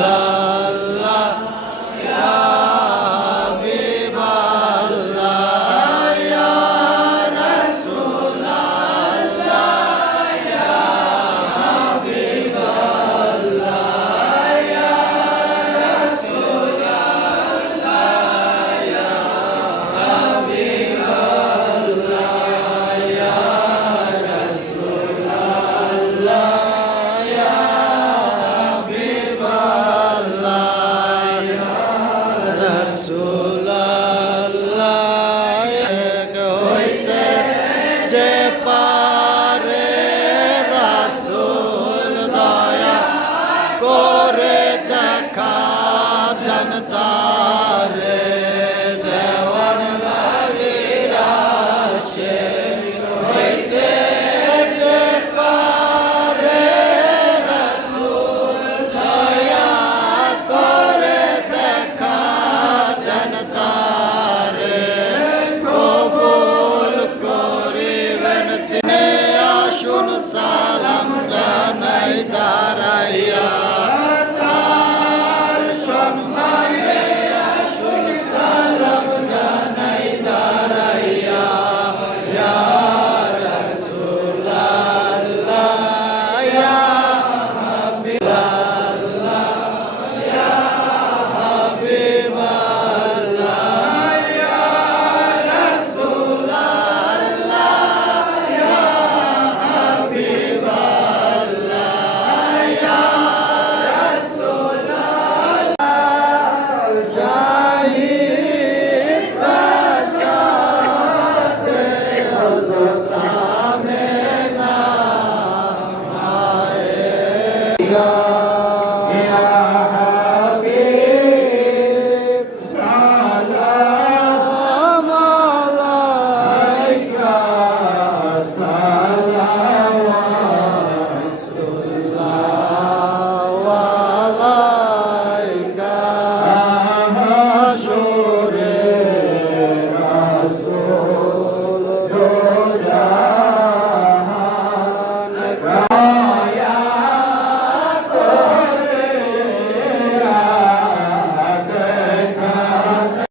আল্লাহ ইয়া হাবিবাল্লাহ ইয়া রাসূলাল্লাহ ইয়া হাবিবাল্লাহ ইয়া রাসূলাল্লাহ ইয়া হাবিবাল্লাহ ইয়া রাসূলাল্লাহ যে পারে রাসূল দয়া করে দেখা দেন তারে দেওয়ান লাগিরা সে হইতে যে পারে রাসূল দয়া করে দেখা দেন তারে কবুল করিবেন তিনি আসুন সালাম জানাই দাঁড়াইয়া